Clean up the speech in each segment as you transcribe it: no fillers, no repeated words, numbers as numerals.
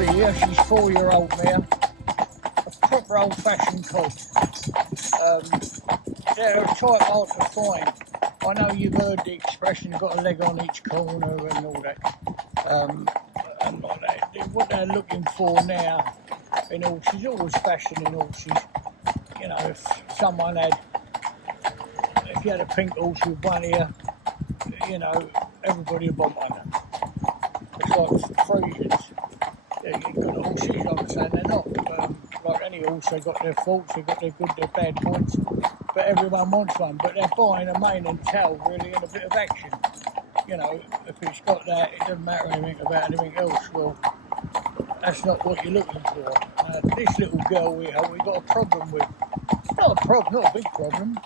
Dolly here, she's 4-year-old mare. A proper old-fashioned cob. They're a type hard to find. I know you've heard the expression, got a leg on each corner and all that. And like that. What they're looking for now in horses, always fashion in horses. You know, if you had a pink horse with one ear, you know, everybody would want one. It's like Friesians. Yeah, you've got horses, I'm saying they're not. Like any horse, they've got their faults, they've got their good, their bad points. But everyone wants one. But they're buying a mane and tail, really, and a bit of action. You know, if it's got that, it doesn't matter anything about anything else. Well, that's not what you're looking for. This little girl here, we've got a problem with. Not a big problem.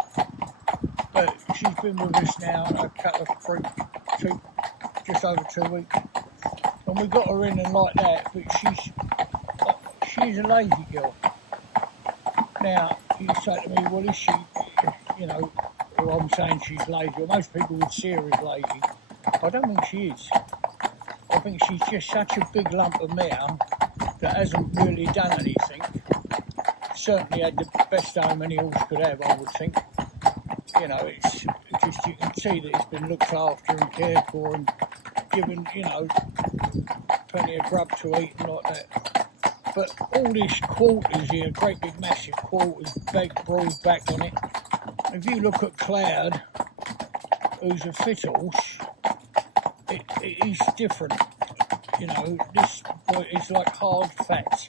But she's been with us now a couple of just over 2 weeks. And we got her in and like that, but she's a lazy girl. Now, you say to me, well, is she, you know, well, I'm saying she's lazy, well, most people would see her as lazy. I don't think she is. I think she's just such a big lump of mare that hasn't really done anything. Certainly had the best home any horse could have, I would think. You know, it's just, you can see that it's been looked after and cared for and given, you know, plenty of grub to eat and like that. But all these quarters here, great big massive quarters, big broad back on it. If you look at Cloud, who's a fit horse, it is different. You know, this boy is like hard fat.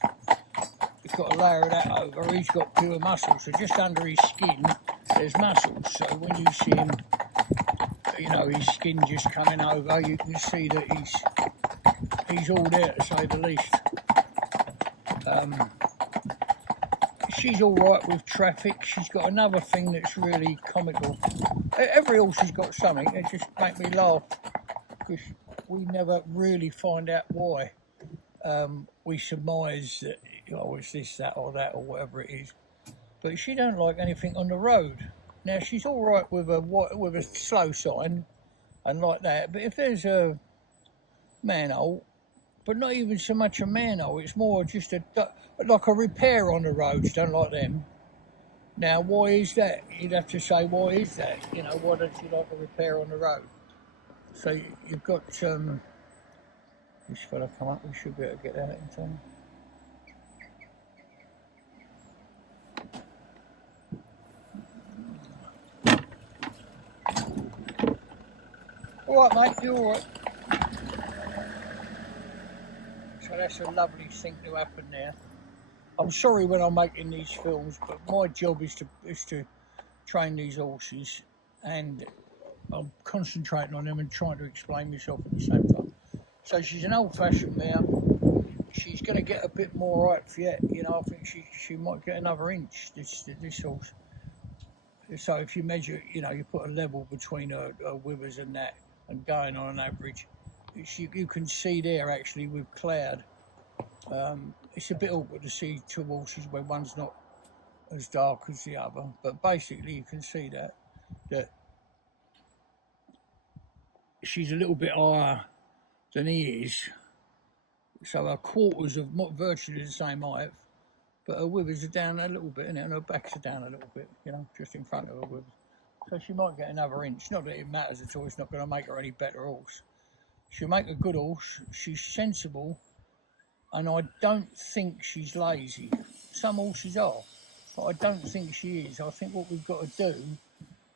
He's got a layer of that over, he's got pure muscle, so just under his skin there's muscles. So when you see him, you know, his skin just coming over, you can see that he's all there, to say the least. She's all right with traffic. She's got another thing that's really comical. Every horse has got something. It just make me laugh because we never really find out why. We surmise that, oh, it's this, that, or that, or whatever it is. But she don't like anything on the road. Now she's all right with a slow sign and like that. But if there's a manhole, but not even so much a manhole, it's more just like a repair on the roads. Don't like them. Now, why is that? You'd have to say, why is that? You know, why don't you like a repair on the road? So you've got this fella come up. We should be able to get that in time. All right, mate. You all right? So that's a lovely thing to happen there. I'm sorry when I'm making these films, but my job is to train these horses, and I'm concentrating on them and trying to explain myself at the same time. So she's an old-fashioned mare. She's going to get a bit more right yet. You know, I think she might get another inch. This horse. So if you measure, you know, you put a level between her withers and that, and going on an average, you can see there actually with Cloud. It's a bit awkward to see two horses where one's not as dark as the other, but basically you can see that she's a little bit higher than he is, so her quarters are virtually the same height, but her withers are down a little bit, and her backs are down a little bit, you know, just in front of her withers. So she might get another inch. Not that it matters at all, it's not going to make her any better horse. She'll make a good horse. She's sensible, and I don't think she's lazy. Some horses are, but I don't think she is. I think what we've got to do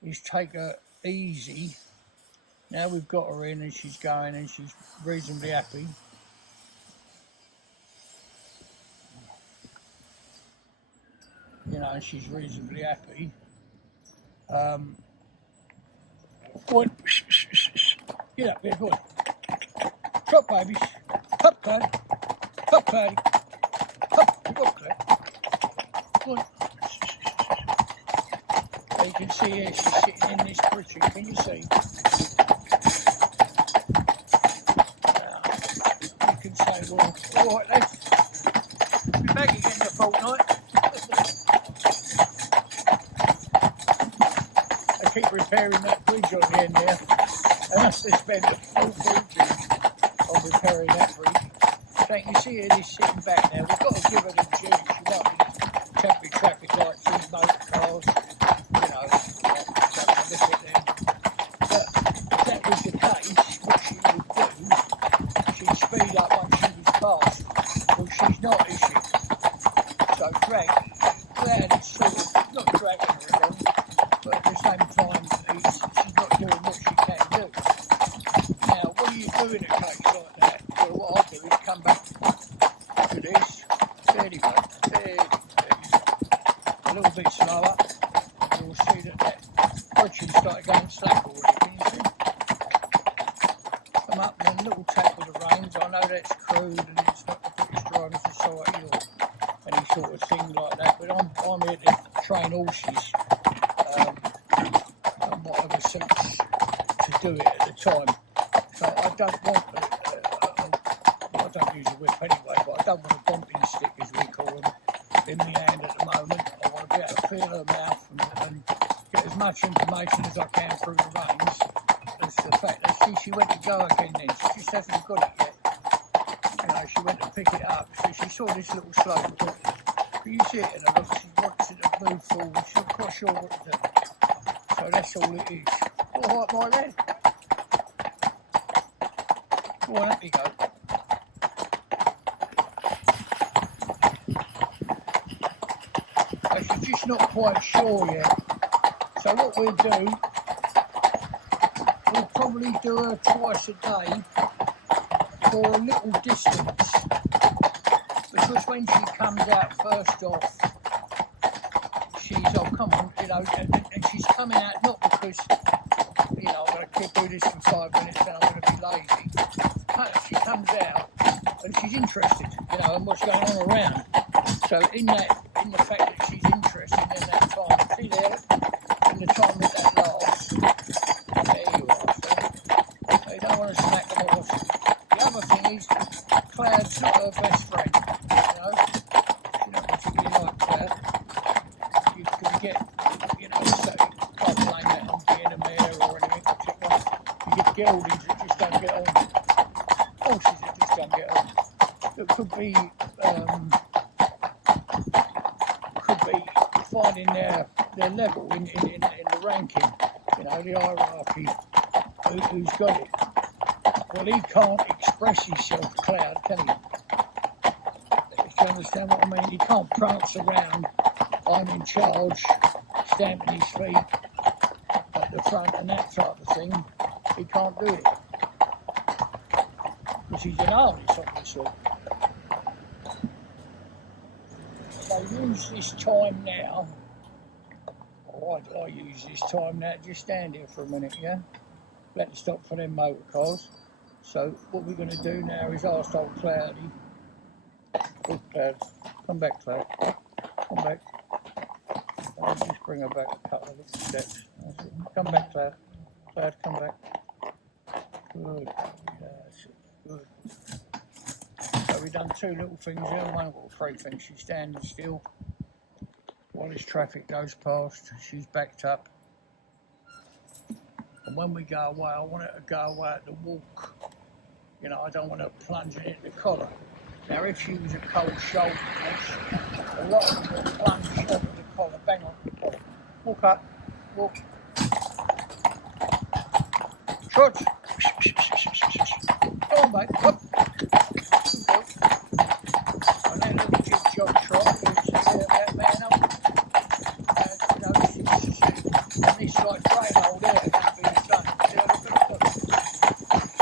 is take her easy. Now we've got her in and she's going and she's reasonably happy. You know, and she's reasonably happy. What? Get up there, boy. Trot, babies. Hop, Clyde. Hop, Clyde. Hop, go, Clyde. Go on. So you can see here, she's sitting in this britching. Can you see? You can say, well, all right, lads. Be back again in a fortnight. I keep repairing that bridge on the end there. I must have spent a full fortune on repairing that bridge. So you can see her just sitting back now. We've got to give her the duty. She might be temporary traffic lights, these motor cars, you know, don't look at them. But if that was the case, what she would do, she'd speed up once she was past. Well, she's not, is she? So Cloud is sort of not dragging her along, but at the same time, she's not doing what she can do. Now, what do you do in a case like that? Well, what I do is come back to this, steady, mate, steady. A little bit slower, and you'll see that friction started going slack already. Can you see? Come up and a little tap with the reins. I know that's crude and it's not the British Drivers Society or any sort of thing like that, but I'm here to train horses and whatever suits to do it at the time. So I don't want, I don't use a whip anyway, but I don't want a bumping stick, as we call them, in my hand at the moment. I want to be able to feel her mouth and get as much information as I can through the reins. As the fact that she went to go again then, she just hasn't got it yet. You know, she went to pick it up, so she saw this little slope. Can you see it in her look? She wants it to move forward, she's not quite sure what to do. So that's all it is. All right, my lad. Go on, up you go. So she's just not quite sure yet. So what we'll do, we'll probably do her twice a day for a little distance. Because when she comes out first off, she's, oh come on, you know, and she's coming out not because, you know, I'm going to do this in 5 minutes and I'm going to be lazy. She comes out and she's interested, you know, in what's going on around. So in the fact that she's interested in that time, see there, in the time that lasts, there you are. So you don't want to smack them off. The other thing is, Cloud's not her best friend, you know. She's not particularly like Cloud. You can get, you know, so you can't blame that on being a mare or anything particular. You get geldings that just don't get on. Horses that just don't get on. It could be finding their level in the ranking, you know, the hierarchy, who's got it. Well, he can't express himself, Cloud, can he? If you understand what I mean, he can't prance around, I'm in charge, stamping his feet at the front and that type of thing. He can't do it. Because he's an artist, obviously. So use this time now, or I use this time now, just stand here for a minute, yeah? Let them stop for them motor cars. So what we're going to do now is ask old Cloudy, oh Cloud, come back Cloud, come back. I'll just bring her back a couple of little steps. Come back Cloud, Cloud come back. Good, that's it, good. So we've done 2 little things here, one or 3 things. She's standing still while this traffic goes past. She's backed up. And when we go away, I want her to go away at the walk. You know, I don't want her plunging into the collar. Now, if she was a cold shoulder horse, a lot of them will plunge onto the collar, bang on the collar. Walk up, walk. Trot. Go on, mate, up. And then little jig jog trot, that man up. And, you know, and this like train old air should be the same.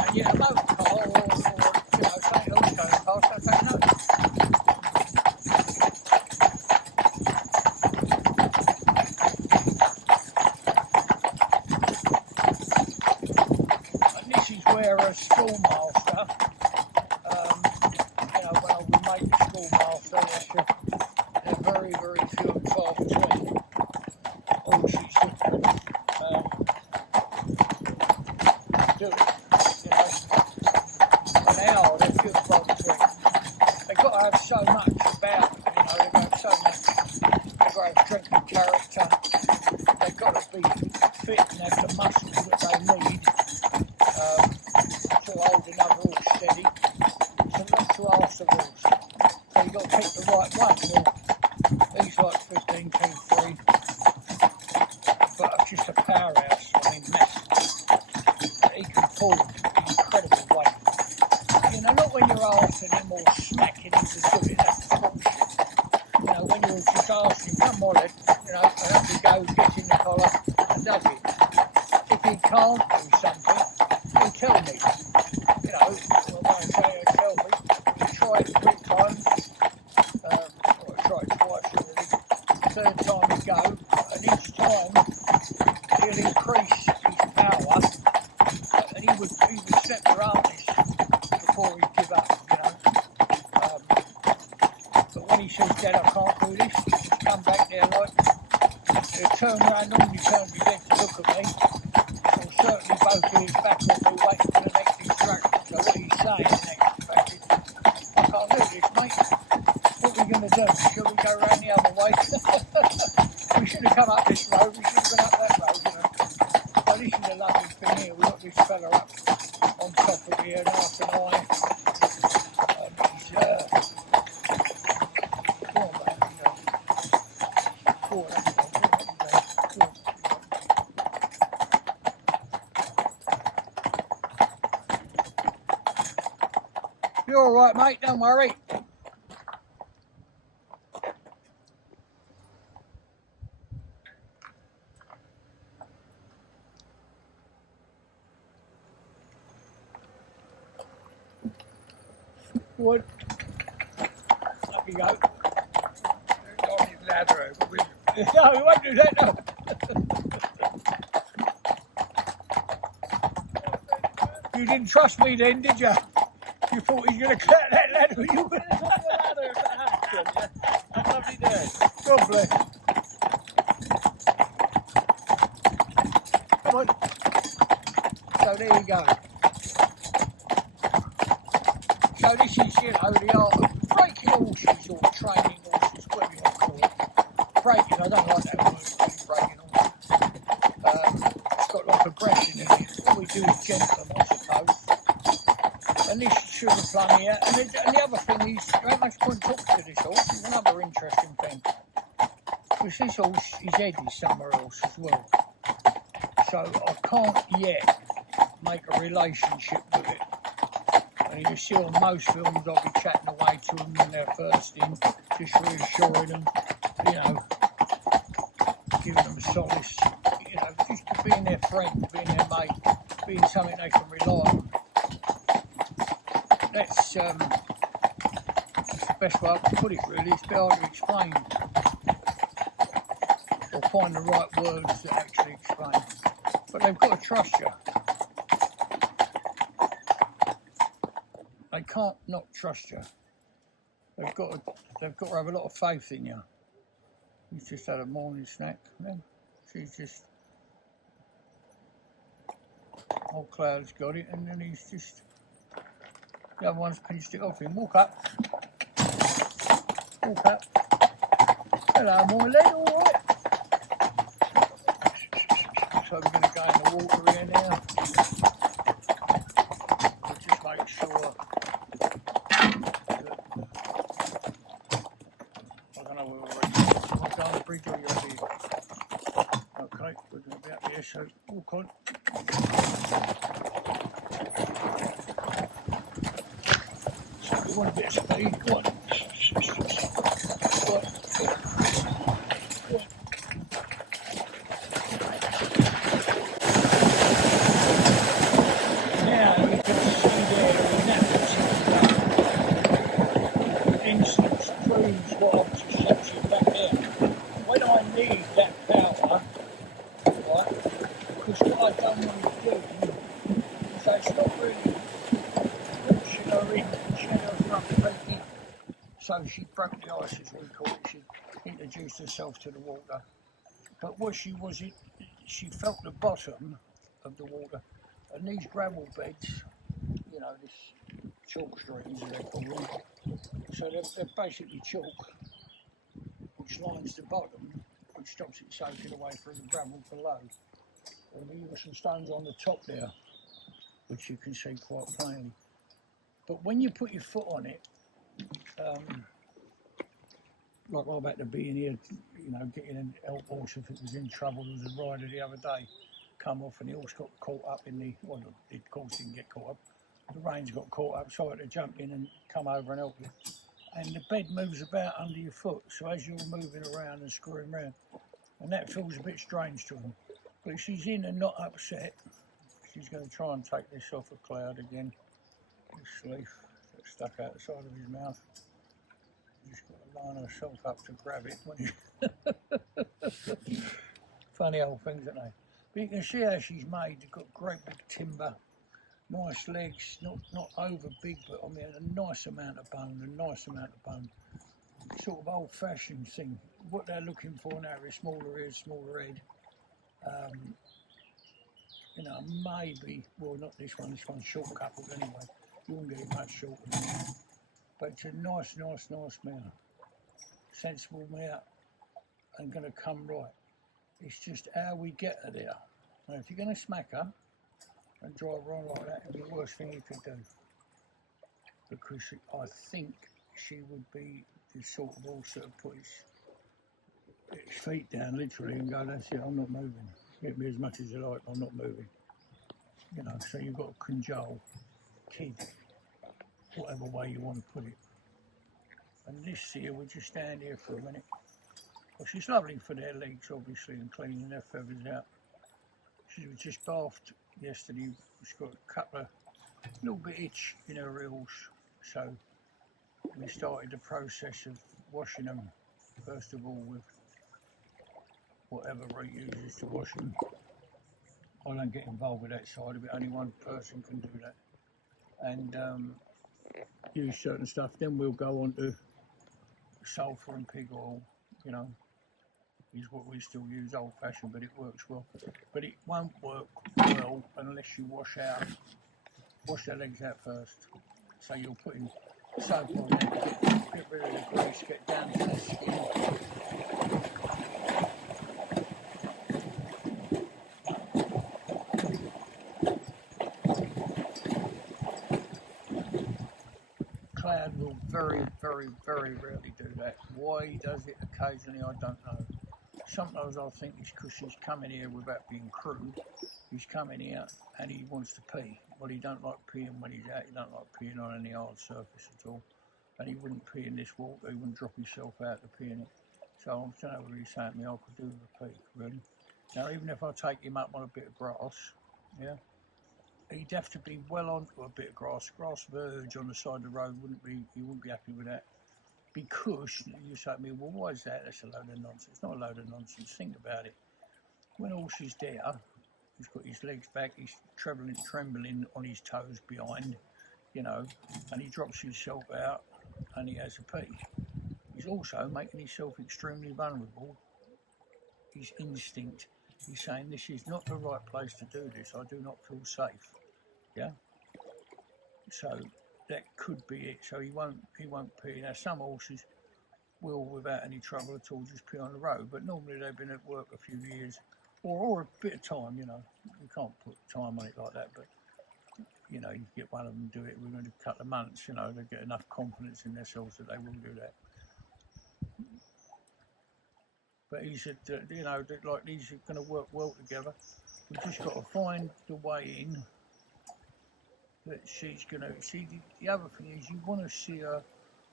And yet a motor car or you know, something else going past, I don't know. And this is where a schoolmaster, you know, well, we make a schoolmaster, they're very, very few and far between. Horses do it, you know. An hour, they're few and far between. They've got to have so much about them, you know, they've got to have so much, they've got to have strength and character, they've got to be fit and have the muscles that they need to hold another horse steady. So not to ask the you've got to pick the right one. Well, he's like 15, 2, 3, but just a powerhouse. I mean, massive. He can pull incredible weight. You know, not when you're asking him or smacking him to do it, that's bullshit. You know, when you're just asking, come on, you know, and up he goes, gets in the collar and does it. If he can't do something, he'll tell me. You know, I won't say he'll tell me. He'll try it 3 times. Or try it twice already. Third time he go, and each time he'll increase his power, and he would set the harness before he'd give up, you know. But when he says, Dad, I can't do this, he just come back there like, he'll turn around, normally turns his head to look at me, or certainly both of his back on me waiting for the next instruction. So what he's saying next, in fact, is, I can't do this, mate. What are we going to do? Shall we go round the other way? We should have come up this road, we should have gone up that road, you know. So this is a lovely thing here, we've got this fella up on top of here, nice and high. He's, go on, mate, you know. Go on, that's all, go on. You're alright, mate, don't worry. Good. Up you go. Don't his ladder over, will you? No, we won't do that, no. You didn't trust me then, did you? You thought he was going to crack that ladder with you? That's lovely day. God bless. Come on. So there you go. So this is, you know, the art of breaking horses or training horses, whatever you want to call it. Breaking, I don't like that word, breaking horses. It's got like aggression in it. What we do is gentle them, I suppose. And this should have plumb here. And the other thing is, there ain't much point talking to this horse. It's another interesting thing. Because this horse, his head is somewhere else as well. So I can't yet make a relationship with it. And you see on most films I'll be chatting away to them when they're first in, just reassuring them, you know, giving them solace, you know, just being their friend, being their mate, being something they can rely on. That's the best way I can put it really, it's a bit hard to explain. Or find the right words that actually explain. But they've got to trust you. They can't not trust you. They've got to have a lot of faith in you. He's just had a morning snack. Then she's just, old Cloud's got it, and then he's just, the other one's pinched it off him. Walk up. Walk up. Hello, my lad, all right? So we're going to go in the water here now. We'll just make sure. Bridge or you'll be okay, we're going to be up here, so walk on. So we want a bit of speed, go on. Go on. Go on. Now you can see there the instance proves what I've just said to you back there. When I need that power, right, because what I don't want to do is it's not really pushing her in, pushing her front feet in. So she broke the ice, as we call it, she introduced herself to the water. But what she was, she felt the bottom of the water, and these gravel beds, you know, this chalk streams, as they call them, so they're basically chalk, which lines the bottom, which stops it soaking away through the gravel below. And you've got some stones on the top there, which you can see quite plainly. But when you put your foot on it, like I've had to be in here, you know, getting an elk horse if it was in trouble. There was a rider the other day, come off and the horse got caught up in the, well, the horse didn't get caught up, the reins got caught up, so I had to jump in and come over and help you. And the bed moves about under your foot, so as you're moving around and screwing around, and that feels a bit strange to him. But she's in and not upset. She's going to try and take this off of Cloud again. This leaf that's stuck out the side of his mouth. She's got to line herself up to grab it. Funny old things, aren't they? But you can see how she's made. They've got great big timber, nice legs, not over big, but I mean a nice amount of bone, Sort of old-fashioned thing. What they're looking for now is smaller ears, smaller head. You know, maybe, well, not this one's short coupled anyway. You won't get it much shorter than that. But it's a nice mare. Sensible mare and going to come right. It's just how we get her there. Now, if you're going to smack her and drive her on like that, it'd be the worst thing you could do. Because I think she would be the sort of horse that would put its feet down literally and go, that's it, I'm not moving. Get me as much as you like, I'm not moving. You know, so you've got to cajole, kid, whatever way you want to put it. And this here, we'll just stand here for a minute. Well, she's lovely for their legs, obviously, and cleaning their feathers out. She was just bathed yesterday. She's got a couple of little bit itch in her ears, so we started the process of washing them, first of all, with whatever Root uses to wash them. I don't get involved with that side of it, only one person can do that. And use certain stuff, then we'll go on to sulphur and pig oil, you know, is what we still use, old fashioned, but it works well. But it won't work well unless you wash their legs out first. So you're putting soap on them, get rid of the grease, get down to the skin. Cloud will very rarely do that. Why he does it occasionally, I don't know. Sometimes I think it's because he's coming here without being crude. He's coming here and he wants to pee. Well, he don't like peeing when he's out. He don't like peeing on any hard surface at all. And he wouldn't pee in this water. He wouldn't drop himself out to pee in it. So I don't know what he's saying to me. I could do with a pee, really. Now, even if I take him up on a bit of grass, yeah, he'd have to be well onto a bit of grass. Grass verge on the side of the road he wouldn't be happy with that. Because you say to me, well, why is that? That's a load of nonsense. It's not a load of nonsense. Think about it. When a horse is there, he's got his legs back, he's trembling on his toes behind, you know, and he drops himself out and he has a pee. He's also making himself extremely vulnerable. His instinct, he's saying, this is not the right place to do this. I do not feel safe. Yeah? So that could be it. So he won't pee. Now some horses will, without any trouble at all, just pee on the road, but normally they've been at work a few years or a bit of time, you know. You can't put time on it like that, but you know, you get one of them do it within a couple of months, you know, they get enough confidence in themselves that they will do that. But he said, you know, that like these are going to work well together. We've just got to find the way in that she's going to see. The other thing is, you want to see her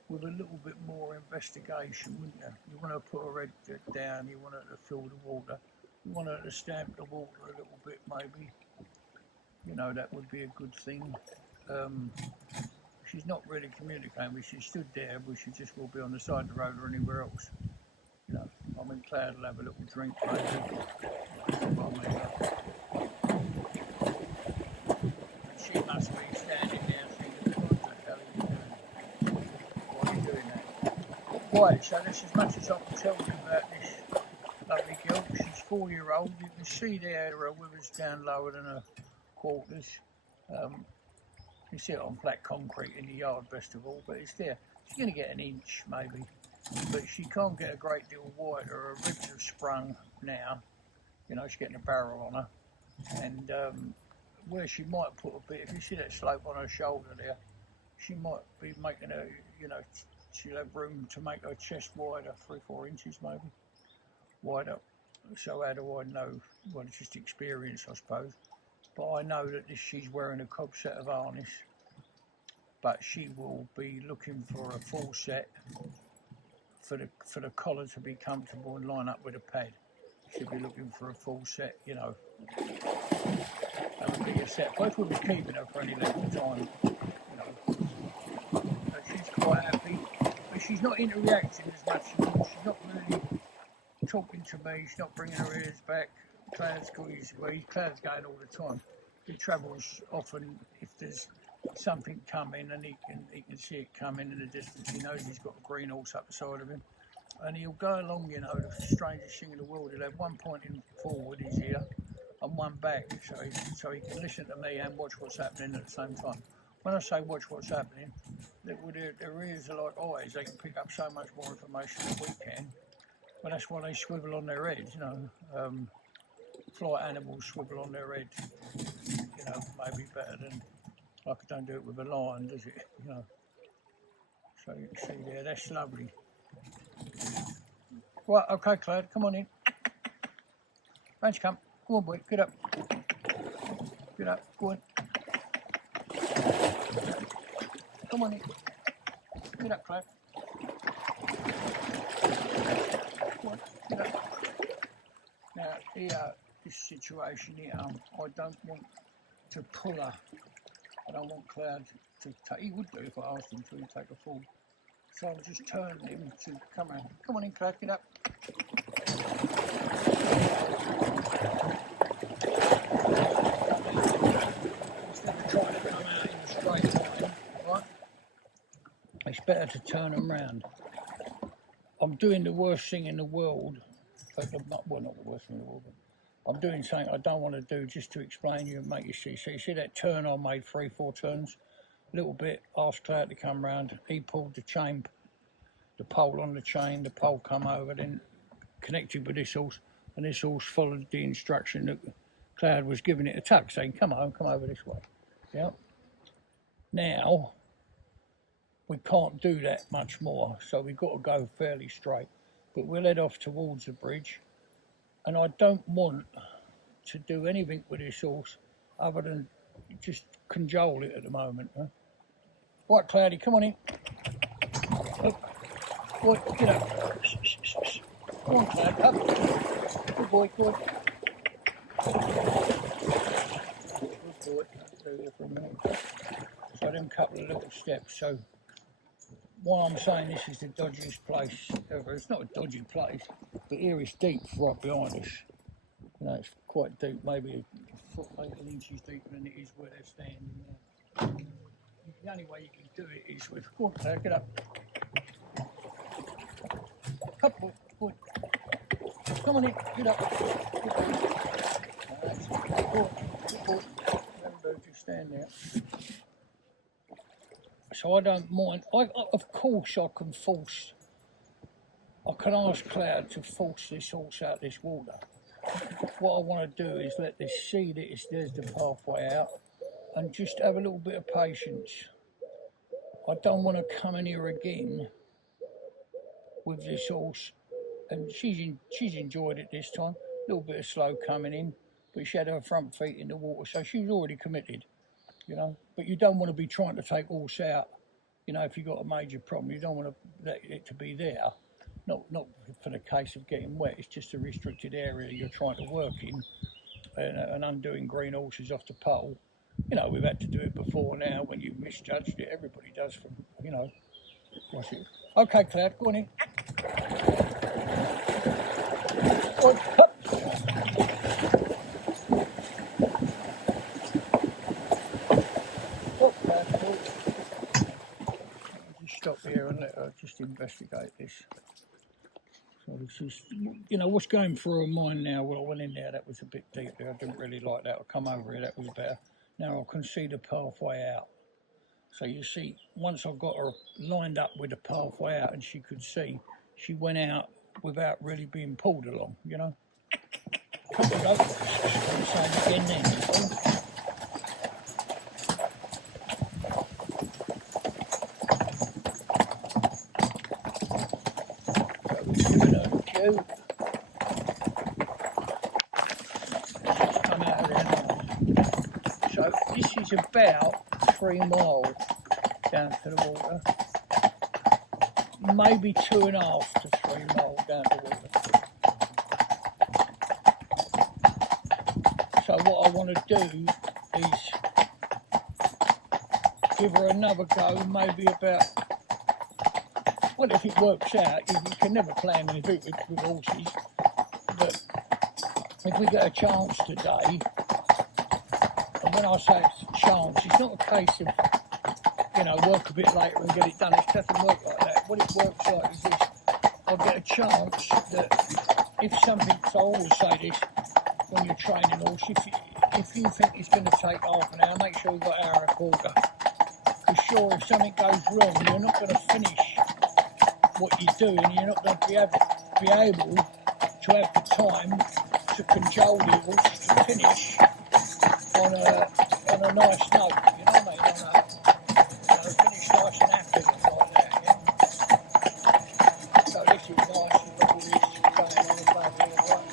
with a little bit more investigation, wouldn't you? You want to put her head down, you want her to feel the water, you want her to stamp the water a little bit, maybe. You know, that would be a good thing. She's not really communicating, but she stood there, but she just will be on the side of the road or anywhere else. You know, I mean, Cloud will have a little drink, maybe. And she must be standing there thinking, what the hell are you doing? Why are you doing that? Right, so that's as much as I can tell you about this lovely girl. She's 4-year-old. You can see there her withers down lower than her quarters. You see it on flat concrete in the yard, best of all, but it's there. She's going to get an inch, maybe. But she can't get a great deal wider. Her ribs have sprung now. You know, she's getting a barrel on her. And where she might put a bit, if you see that slope on her shoulder there, she might be making her, you know, she'll have room to make her chest wider, 3-4 inches maybe, wider. So how do I know? Well, it's just experience, I suppose. But I know that she's wearing a cob set of harness, but she will be looking for a full set for the collar to be comfortable and line up with a pad. She'll be looking for a full set, you know. That would be a set. Both will be keeping her for any length of time, you know. So she's quite happy, but she's not interacting as much anymore. She's not really talking to me. She's not bringing her ears back. Cloud's going all the time. He travels often if there's something coming, and he can see it coming in the distance. He knows he's got a green horse up the side of him, and he'll go along, you know, the strangest thing in the world. He'll have one pointing forward, his ear, and one back, so he can listen to me and watch what's happening at the same time. When I say watch what's happening, their ears are like eyes. They can pick up so much more information than we can. Well, that's why they swivel on their heads, you know. Flight animals swivel on their head, you know, maybe better than, like, I don't do it with a lion, does it, you know. So you can see there, that's lovely. Right, okay, Cloud, come on in. Round you come. Come on, boy, get up. Get up, go on. Come on in. Get up, Cloud. Go on, get up. Now, here, this situation here, I don't want to pull her. I don't want Cloud to take, he would do if I asked him to take a fall. So I'll just turn him to come around. Come on in, Cloud, get up. Instead of trying to come out in a straight line, right? It's better to turn them round. I'm doing the worst thing in the world. Not the worst thing in the world, but I'm doing something I don't want to do just to explain you and make you see. So you see that turn I made, 3-4 turns, a little bit, asked Cloud to come round. He pulled the chain, the pole on the chain, the pole come over, then connected with this horse, and this horse followed the instruction that Cloud was giving it a tuck, saying, come over this way. Yeah. Now, we can't do that much more, so we've got to go fairly straight. But we'll head off towards the bridge, and I don't want to do anything with this horse other than just cajole it at the moment. Huh? Right, Cloudy, come on in. Boy, get up. Come on, Cloud, up. Good boy, good. Good boy. I'll here for a minute. So them couple of little steps. So why I'm saying this is the dodgiest place ever. It's not a dodgy place, but here it's deep right behind us. You know, it's quite deep, maybe a foot, 18 inches deeper than it is where they're standing now. The only way you can do it is with, go on, Claire, get up. Come on, come on in, get up. Good boy. Remember, just stand there. So I don't mind. Of course, I can ask Cloud to force this horse out this water. What I want to do is let this see that there's the pathway out, and just have a little bit of patience. I don't want to come in here again with this horse, and she's enjoyed it this time. A little bit of slow coming in, but she had her front feet in the water, so she was already committed. You know, but you don't want to be trying to take horse out. You know, if you've got a major problem, you don't want to let it to be there. Not for the case of getting wet. It's just a restricted area you're trying to work in, and undoing green horses off the pole. You know, we've had to do it before now. When you misjudged it, everybody does. From you know, what's it? Okay, Cloud, go on in. Go on, hop. Stop here and let her just investigate this. So this is, you know, what's going through her mind now. Well, I went in there, that was a bit deep there. I didn't really like that. I'll come over here, that was better. Now I can see the pathway out. So you see, once I've got her lined up with the pathway out and she could see, she went out without really being pulled along, you know. Come on, go. Same again then. Give it a few. Come out of there now. So this is about 3 miles down to the water. Maybe 2.5 to 3 miles down to water. So what I want to do is give her another go, maybe about, well, if it works out, you can never plan anything with horses, but if we get a chance today, and when I say it's a chance, it's not a case of, you know, work a bit later and get it done. It doesn't work like that. What it works like is this: I'll get a chance that if something, so I always say this when you're training a horse, if you think it's going to take half an hour, make sure you've got an hour and a quarter. For sure, if something goes wrong, you're not going to finish what you're doing. You're not going to be able to have the time to cajole the horse to finish on a nice note. You know what I mean? Finish nice and happy like that. Yeah? So this is nice. You've got all this going on above here, right?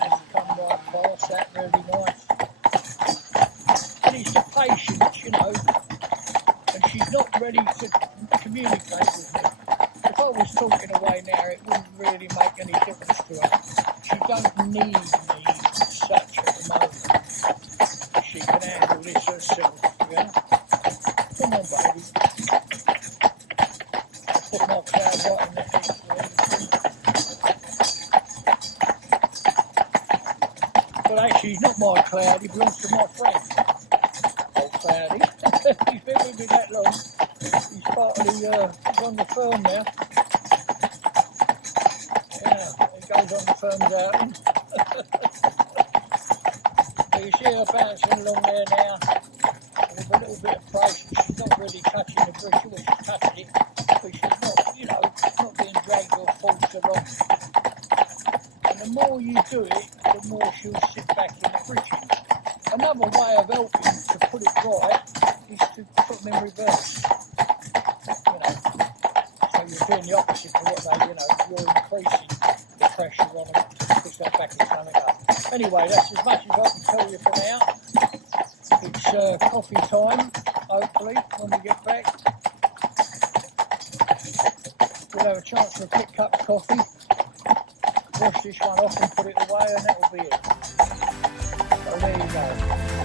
That's come right past that, really nice. And it's the patience, you know, and she's not ready to communicate with me. If I was talking away now, it wouldn't really make any difference to her. She don't need me such at the moment. She can handle this herself, yeah? Come on, baby. Put my cloud right in the face for everything. But actually, he's not my cloud, he belongs to my friend. Old Cloudy. He's been with me that long. He's part of the, he's on the firm now. Yeah, he goes on the firm's outing. So you see her bouncing along there now with a little bit of patience. She's not really touching the bridge. Well, she's touching it, but she's not, you know, not being dragged or forced along. And the more you do it, the more she'll sit back in the bridging. Another way of helping to put it right is to put them in reverse. You know, so you're doing the opposite of what they, you know, you're increasing the pressure on them to push that back and coming up. Anyway, that's as much as I can tell you for now. It's coffee time, hopefully, when we get back. We'll have a chance for a quick cup of coffee, wash this one off and put it away, and that'll be it. So there you go.